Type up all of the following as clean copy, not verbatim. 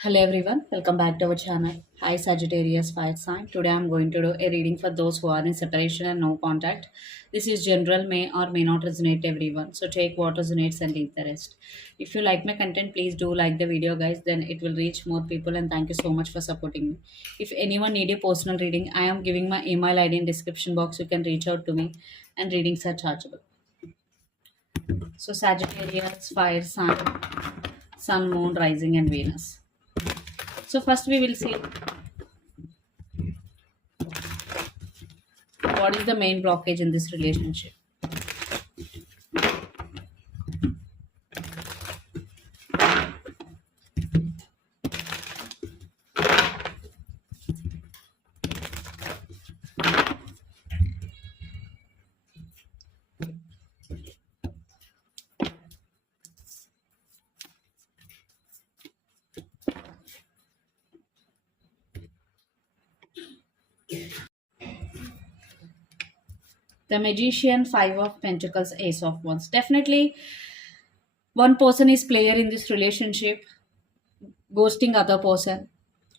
Hello everyone, welcome back to our channel. Hi Sagittarius Fire Sign. Today I'm going to do a reading for those who are in separation and no contact. This is general, may or may not resonate everyone. So take what resonates and leave the rest. If you like my content, please do like the video, guys. Then it will reach more people. And thank you so much for supporting me. If anyone need a personal reading, I am giving my email ID in description box. You can reach out to me, and readings are chargeable. So Sagittarius Fire Sign, Sun, Moon, Rising, and Venus. So first we will see what is the main blockage in this relationship. The Magician, Five of Pentacles, Ace of Wands. Definitely one person is player in this relationship, ghosting other person.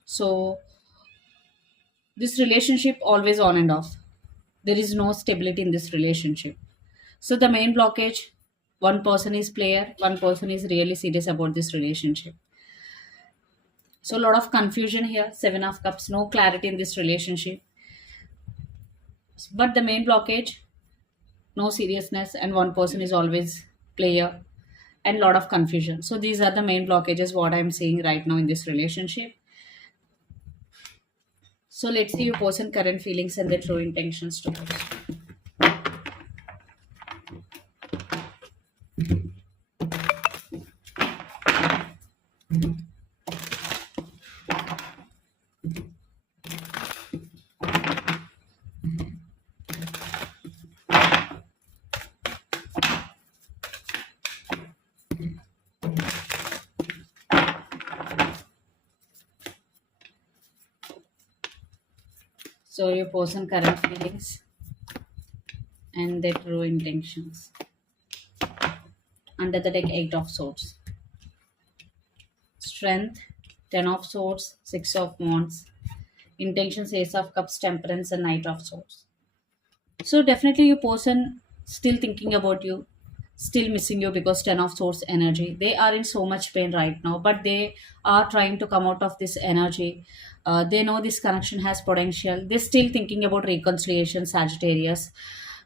So this relationship always on and off. There is no stability in this relationship. So the main blockage, one person is player, one person is really serious about this relationship. So a lot of confusion here, Seven of Cups, no clarity in this relationship. But the main blockage, no seriousness, and one person is always player, and lot of confusion. So these are the main blockages what I'm seeing right now in this relationship. So let's see your person current feelings and their true intentions towards. So your person current feelings and their true intentions. Under the deck, Eight of Swords, Strength, Ten of Swords, Six of Wands, intentions, Ace of Cups, Temperance, and Knight of Swords. So definitely your person still thinking about you, still missing you because Ten of Swords energy. They are in so much pain right now, but they are trying to come out of this energy. They know this connection has potential. They're still thinking about reconciliation, Sagittarius.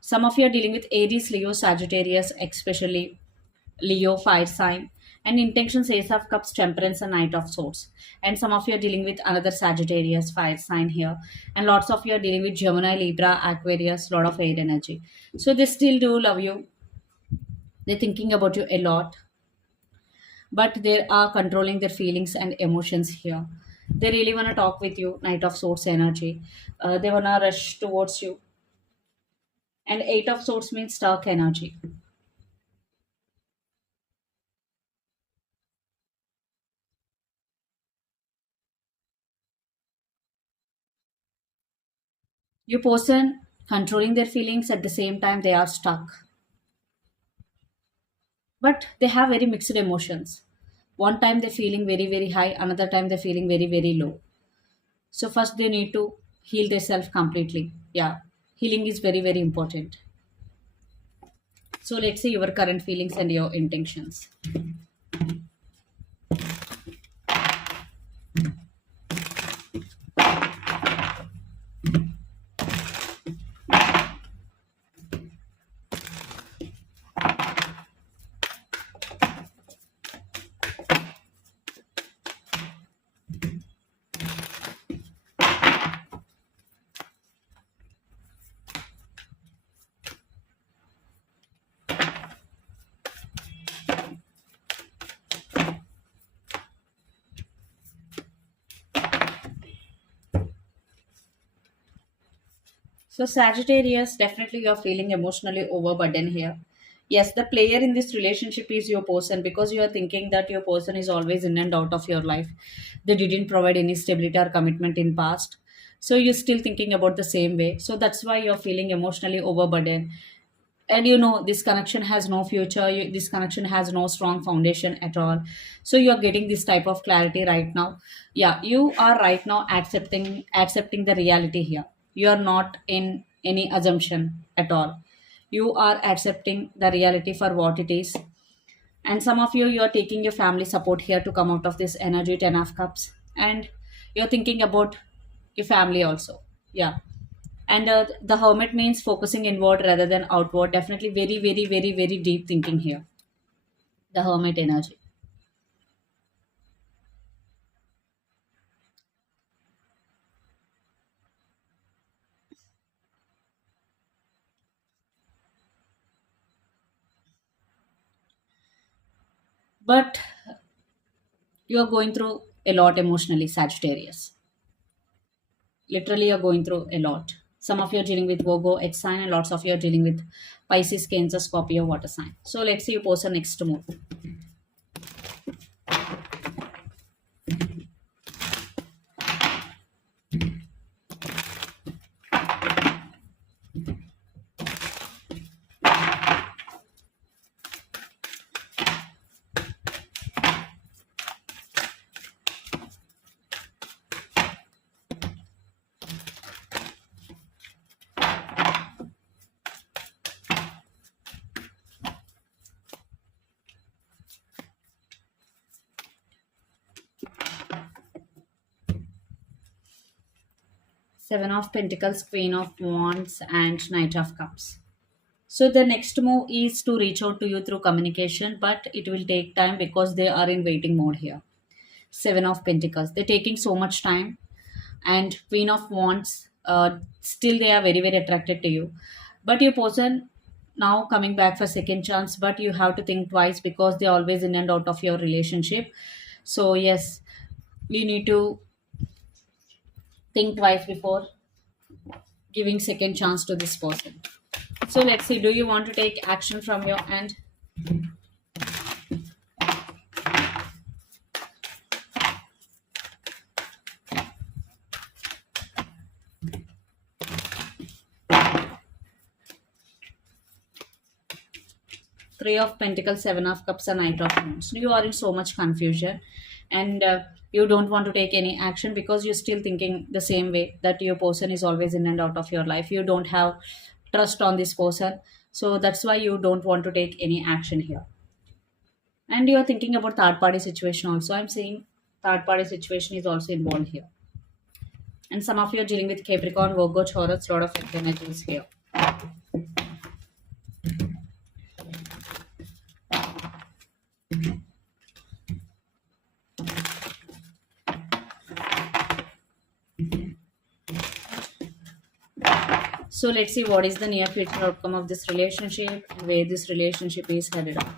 Some of you are dealing with Aries, Leo, Sagittarius, especially Leo, fire sign, and intentions, Ace of Cups, Temperance, and Knight of Swords. And some of you are dealing with another Sagittarius, fire sign here, and lots of you are dealing with Gemini, Libra, Aquarius, lot of air energy. So they still do love you. They're thinking about you a lot, but they are controlling their feelings and emotions here. They really want to talk with you, Knight of Swords energy. They want to rush towards you. And Eight of Swords means dark energy. Your person controlling their feelings, at the same time they are stuck, but they have very mixed emotions. One time they're feeling very very high, another time they're feeling very very low. So first they need to heal themselves completely. Yeah, healing is very very important. So let's see your current feelings and your intentions. So Sagittarius, definitely you're feeling emotionally overburdened here. Yes, the player in this relationship is your person, because you are thinking that your person is always in and out of your life. They didn't provide any stability or commitment in past. So you're still thinking about the same way. So that's why you're feeling emotionally overburdened. and you know this connection has no future, this connection has no strong foundation at all. So you are getting this type of clarity right now. Yeah, you are right now accepting the reality here. You are not in any assumption at all. You are accepting the reality for what it is. And some of you are taking your family support here to come out of this energy 10 of cups, and you're thinking about your family also. Yeah. And the hermit means focusing inward rather than outward. Definitely very, very, very, very deep thinking here. The hermit energy. But you are going through a lot emotionally, Sagittarius. Literally, you're going through a lot. Some of you are dealing with Virgo, X sign, and lots of you are dealing with Pisces, Cancer, Scorpio, water sign. So let's see your person next to move. 7 of Pentacles, Queen of Wands, and Knight of Cups. So the next move is to reach out to you through communication, but it will take time because they are in waiting mode here. 7 of Pentacles. They're taking so much time. And Queen of Wands, still they are very, very attracted to you. But your person now coming back for second chance, but you have to think twice because they're always in and out of your relationship. So yes, you need to think twice before giving second chance to this person. So let's see, do you want to take action from your end? Three of Pentacles, Seven of Cups, and Knight of Wands. You are in so much confusion, and you don't want to take any action because you're still thinking the same way that your person is always in and out of your life. You don't have trust on this person, so that's why you don't want to take any action here. And you're thinking about third party situation also. I'm saying third party situation is also involved here. And some of you are dealing with Capricorn, Virgo, Taurus, lot of energies here. So let's see what is the near future outcome of this relationship and where this relationship is headed on.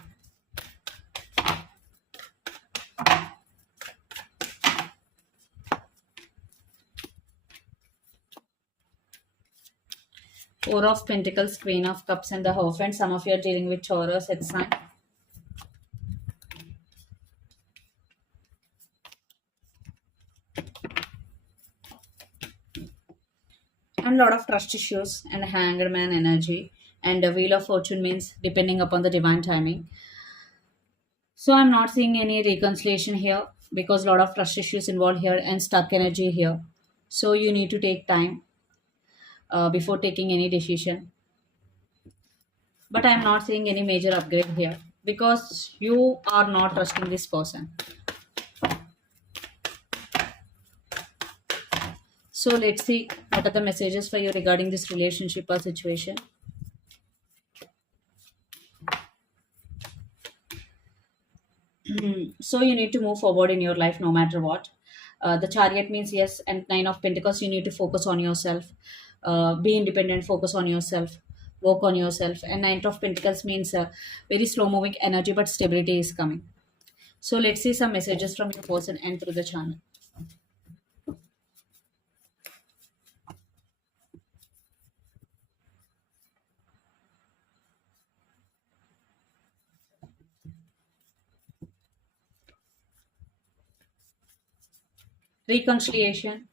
Four of Pentacles, Queen of Cups, and the Hierophant. Some of you are dealing with Taurus, Earth sign. And a lot of trust issues and Hanged Man energy. And the Wheel of Fortune means depending upon the divine timing. So I'm not seeing any reconciliation here because a lot of trust issues involved here and stuck energy here. So you need to take time before taking any decision. But I'm not seeing any major upgrade here because you are not trusting this person. So let's see what are the messages for you regarding this relationship or situation. So you need to move forward in your life no matter what. The Chariot means yes, and Nine of Pentacles, you need to focus on yourself, be independent, focus on yourself, work on yourself. And Nine of Pentacles means very slow moving energy, but stability is coming. So let's see some messages from your person and through the channel. Reconciliation.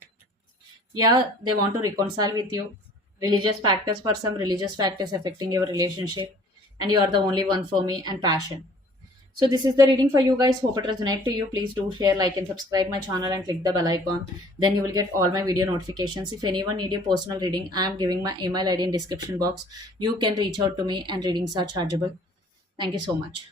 Yeah, they want to reconcile with you. religious factors, for some religious factors affecting your relationship, and you are the only one for me, and passion. So this is the reading for you guys. Hope it resonates to you. Please do share, like, and subscribe my channel and click the bell icon. Then you will get all my video notifications. If anyone need a personal reading, I am giving my email ID in description box. You can reach out to me, and readings are chargeable. Thank you so much.